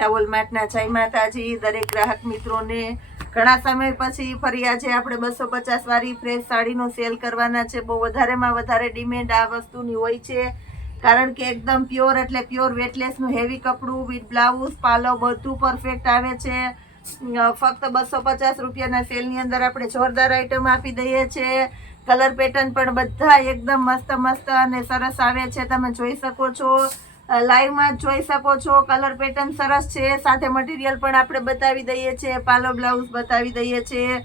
મીરાવોલ માર્ટના જય માતાજી દરેક ગ્રાહક મિત્રોને ઘણા સમય પછી ફરી આજે આપણે 250 વાળી ફ્રેશ સાડીનો સેલ કરવાના છે। બહુ વધારેમાં વધારે ડિમાન્ડ આ વસ્તુની હોય છે, કારણ કે એકદમ પ્યોર એટલે પ્યોર વેટલેસનું હેવી કપડું વિથ બ્લાઉઝ પાલો બધું પરફેક્ટ આવે છે। ફક્ત 250 રૂપિયાના સેલની અંદર આપણે જોરદાર આઈટમ આપી દઈએ છીએ। કલર પેટર્ન પણ બધા એકદમ મસ્ત મસ્ત અને સરસ આવે છે, તમે જોઈ શકો છો, લાઈવમાં જોઈ શકો છો। કલર પેટર્ન સરસ છે, સાથે મટીરિયલ પણ આપણે બતાવી દઈએ છીએ, પાલો બ્લાઉઝ બતાવી દઈએ છીએ।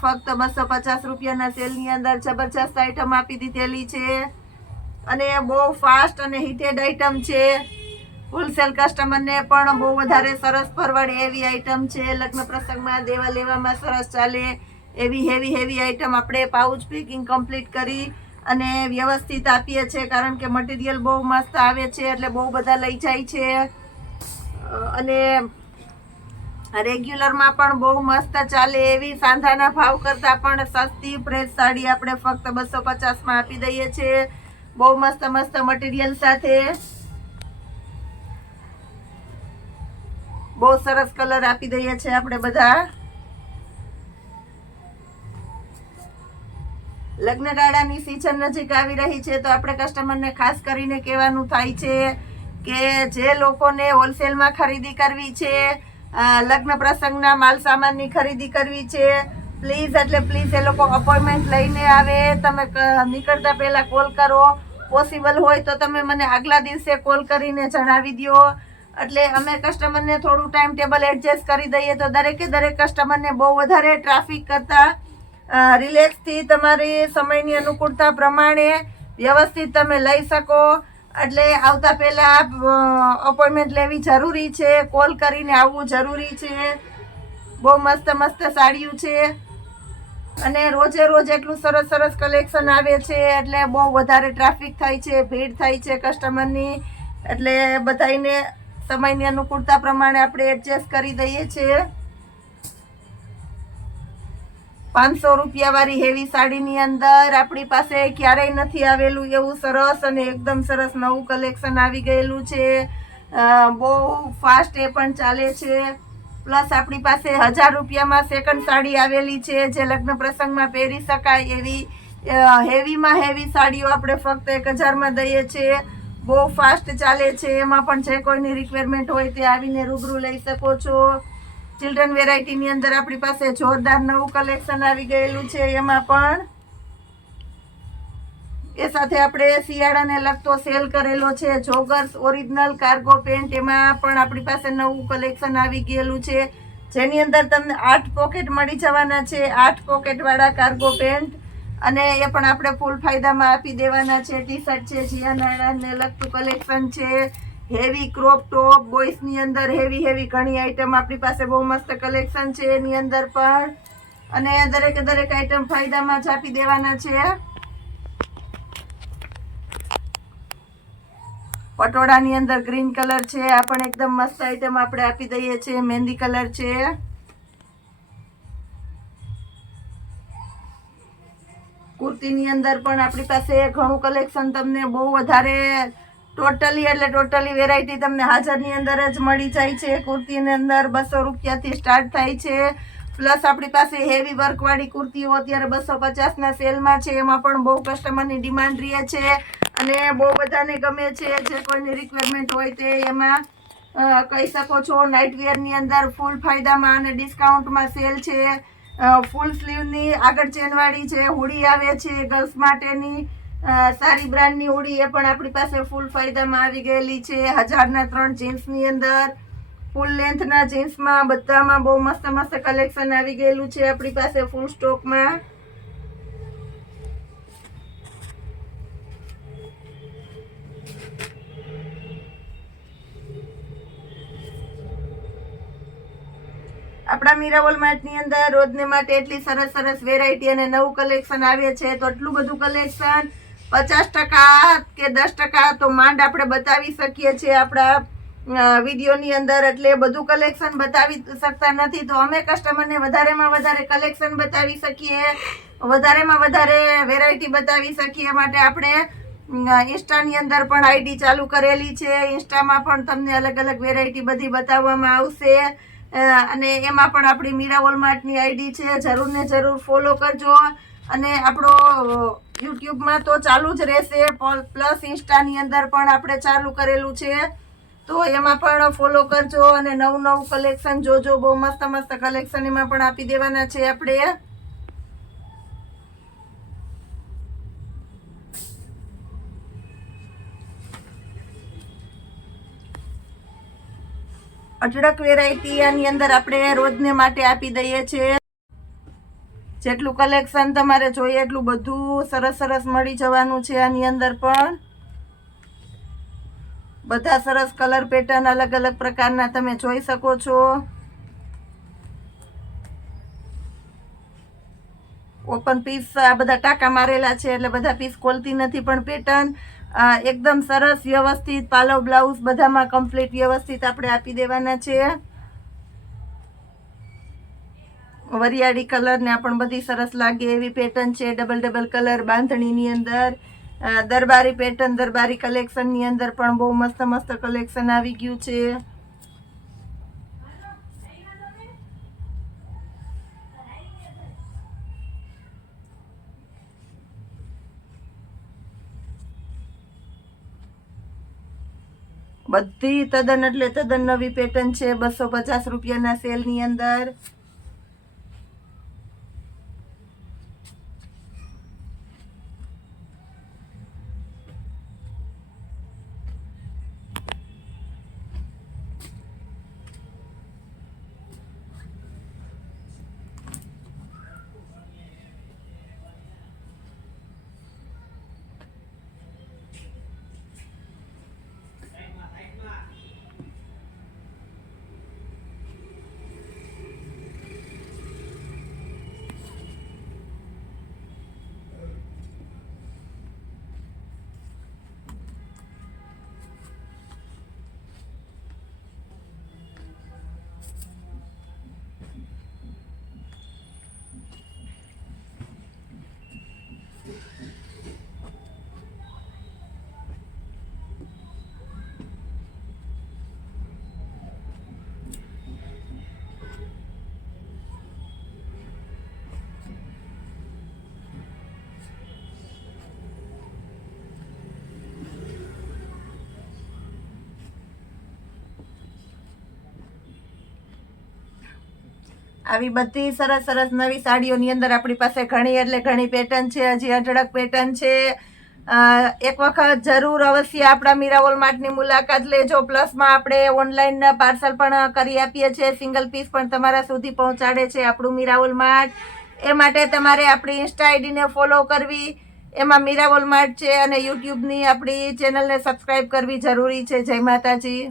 ફક્ત 250 રૂપિયાના સેલની અંદર જબરજસ્ત આઈટમ આપી દીધેલી છે અને બહુ ફાસ્ટ અને હિટેડ આઈટમ છે। હોલસેલ કસ્ટમરને પણ બહુ વધારે સરસ પરવડે એવી આઈટમ છે। લગ્ન પ્રસંગમાં દેવા લેવામાં સરસ ચાલે એવી હેવી આઈટમ આપણે પાઉચ પેકિંગ કમ્પ્લીટ કરી અને વ્યવસ્થિત આપીએ છીએ, કારણ કે મટીરિયલ બહુ મસ્ત આવે છે એટલે બહુ બધા લઈ જાય છે અને રેગ્યુલરમાં પણ બહુ મસ્ત ચાલે એવી સાંધાના ભાવ કરતાં પણ સસ્તી ફ્રેશ સાડી આપણે ફક્ત 250માં આપી દઈએ છીએ, બહુ મસ્ત મસ્ત મટીરિયલ સાથે। બહુ સરસ કલર આપી દઈએ છીએ આપણે બધા। લગ્નગાળાની સિઝન નજીક આવી રહી છે તો આપણે કસ્ટમરને ખાસ કરીને કહેવાનું થાય છે કે જે લોકોને હોલસેલમાં ખરીદી કરવી છે, લગ્ન પ્રસંગના માલ સામાનની ખરીદી કરવી છે, પ્લીઝ એટલે પ્લીઝ એ લોકો અપોઇન્ટમેન્ટ લઈને આવે। તમે નીકળતા પહેલાં કોલ કરો, પોસિબલ હોય તો તમે મને આગલા દિવસે કોલ કરીને જણાવી દો, એટલે અમે કસ્ટમરને થોડું ટાઈમ ટેબલ એડજસ્ટ કરી દઈએ તો દરેકે દરેક કસ્ટમરને બહુ વધારે ટ્રાફિક કરતાં રિલેક્સથી તમારી સમયની અનુકૂળતા પ્રમાણે વ્યવસ્થિત તમે લઈ શકો। એટલે આવતા પહેલાં અપોઇન્ટમેન્ટ લેવી જરૂરી છે, કોલ કરીને આવવું જરૂરી છે। બહુ મસ્ત મસ્ત સાડીઓ છે અને રોજે રોજ એટલું સરસ સરસ કલેક્શન આવે છે એટલે બહુ વધારે ટ્રાફિક થાય છે, ભીડ થાય છે કસ્ટમરની, એટલે બધાને સમયની અનુકૂળતા પ્રમાણે આપણે એડજસ્ટ કરી દઈએ છીએ। 500 રૂપિયાવાળી હેવી સાડીની અંદર આપણી પાસે ક્યારેય નથી આવેલું એવું સરસ અને એકદમ સરસ નવું કલેક્શન આવી ગયેલું છે। બહુ ફાસ્ટ એ પણ ચાલે છે, પ્લસ આપણી પાસે 1000 રૂપિયામાં સેકન્ડ સાડી આવેલી છે જે લગ્ન પ્રસંગમાં પહેરી શકાય એવી હેવીમાં હેવી સાડીઓ આપણે ફક્ત 1000માં દઈએ છીએ। બહુ ફાસ્ટ ચાલે છે, એમાં પણ જે કોઈની રિક્વાયરમેન્ટ હોય તે આવીને રૂબરૂ લઈ શકો છો। ચિલ્ડ્રન વેરાયટીની અંદર આપણી પાસે જોરદાર નવું કલેક્શન આવી ગયેલું છે, એમાં પણ એ સાથે આપણે શિયાળાને લગતો સેલ કરેલો છે જોગર્સ ઓરિજિનલ કાર્ગો પેન્ટ, એમાં પણ આપણી પાસે નવું કલેક્શન આવી ગયેલું છે જેની અંદર તમને 8 પોકેટ મળી જવાના છે, 8 પોકેટવાળા કાર્ગો પેન્ટ, અને એ પણ આપણે ફૂલ ફાયદામાં આપી દેવાના છે। ટી શર્ટ છે, જીયાનાને લગતું કલેક્શન છે, હેવી ક્રોપ ટોપ, બોಯ್સની અંદર હેવી ઘણી આઈટમ આપણી પાસે બહુ મસ્ત કલેક્શન છે એની અંદર પણ, અને દરેકે દરેક આઈટમ ફાયદામાં જ આપી દેવાના છે। પટોળાની અંદર ગ્રીન કલર છે, આ પણ એકદમ મસ્ત આઈટમ આપણે આપી દઈએ છીએ, મહેંદી કલર છે। કુર્તીની અંદર પણ આપણી પાસે ઘણું કલેક્શન તમને બહુ વધારે ટોટલી વેરાયટી તમને હાજરની અંદર જ મળી જાય છે। કુર્તીની અંદર 200 રૂપિયાથી સ્ટાર્ટ થાય છે, પ્લસ આપણી પાસે હેવી વર્કવાળી કુર્તીઓ અત્યારે 250ના સેલમાં છે, એમાં પણ બહુ કસ્ટમરની ડિમાન્ડ રહે છે અને બહુ બધાને ગમે છે, જે કોઈની રિક્વાયરમેન્ટ હોય તે એમાં કહી શકો છો। નાઇટ વેરની અંદર ફૂલ ફાયદામાં અને ડિસ્કાઉન્ટમાં સેલ છે। ફૂલ સ્લીવની આગળ ચેનવાળી છે હુડી આવે છે ગર્લ્સ માટેની, સારી બ્રાન્ડની હુડી, એ પણ આપણી પાસે ફૂલ ફાયદામાં આવી ગયેલી છે। 1000ના 3 જીન્સની અંદર, ફૂલ લેન્થના જીન્સમાં બધામાં બહુ મસ્ત મસ્ત કલેક્શન આવી ગયેલું છે આપણી પાસે ફૂલ સ્ટોકમાં। આપણા મીરાવોલ માર્ટની અંદર રોજને માટે એટલી સરસ સરસ વેરાયટી અને નવું કલેક્શન આવે છે, તો એટલું બધું કલેક્શન 50% કે 10% તો માંડ આપણે બતાવી શકીએ છીએ આપણા વિડીયોની અંદર, એટલે બધું કલેક્શન બતાવી શકતા નથી, તો અમે કસ્ટમરને વધારેમાં વધારે કલેક્શન બતાવી શકીએ, વધારેમાં વધારે વેરાયટી બતાવી શકીએ, માટે આપણે ઇન્સ્ટાની અંદર પણ આઈડી ચાલુ કરેલી છે. ઇન્સ્ટામાં પણ તમને અલગ અલગ વેરાયટી બધી બતાવવામાં આવશે અને એમાં પણ આપણી મીરા વોલમાર્ટની આઈડી છે. જરૂર ને જરૂર ફોલો કરજો. અને આપણો યુટ્યુબમાં તો ચાલુ જ રહેશે, પ્લસ ઇન્સ્ટાની અંદર પણ આપણે ચાલુ કરેલું છે, તો એમાં પણ ફોલો કરજો અને નવું નવું કલેક્શન જોજો. બહુ મસ્ત મસ્ત કલેક્શન એમાં પણ આપી દેવાના છે આપણે. અઢળક વેરાયટી આની અંદર આપણે રોજને માટે આપી દઈએ છીએ. જેટલું કલેક્શન તમારે જોઈએ એટલું બધું સરસ સરસ મળી જવાનું છે. આની અંદર પણ બધા સરસ કલર પેટર્ન અલગ અલગ પ્રકારના તમે જોઈ શકો છો. ઓપન પીસ આ બધા ટાંકા મારેલા છે એટલે બધા પીસ ખોલતી નથી, પણ પેટર્ન એકદમ સરસ વ્યવસ્થિત પાલવ બ્લાઉઝ બધામાં કમ્પ્લીટ વ્યવસ્થિત આપણે આપી દેવાના છે. વરિયાળી કલર ને પણ બધી સરસ લાગે એવી પેટર્ન છે. ડબલ ડબલ કલર બાંધણીની અંદર દરબારી પેટર્ન, દરબારી કલેક્શનની અંદર પણ બહુ મસ્ત મસ્ત કલેક્શન આવી ગયું છે. બધી તદ્દન એટલે તદ્દન નવી પેટર્ન છે. 250 રૂપિયાના સેલની અંદર. આવી બધી સરસ સરસ નવી સાડીઓની અંદર આપણી પાસે ઘણી એટલે ઘણી પેટર્ન છે. હજી અઢળક પેટર્ન છે. એક વખત જરૂર અવશ્ય આપણા મીરા વોલમાર્ટની મુલાકાત લેજો. પ્લસમાં આપણે ઓનલાઈન પાર્સલ પણ કરી આપીએ છીએ. સિંગલ પીસ પણ તમારા સુધી પહોંચાડે છે આપણું મીરા વોલમાર્ટ. એ માટે તમારે આપણી ઇન્સ્ટા આઈડીને ફોલો કરવી, એમાં મીરા વોલમાર્ટ છે, અને યુટ્યુબની આપણી ચેનલને સબસ્ક્રાઈબ કરવી જરૂરી છે. જય માતાજી.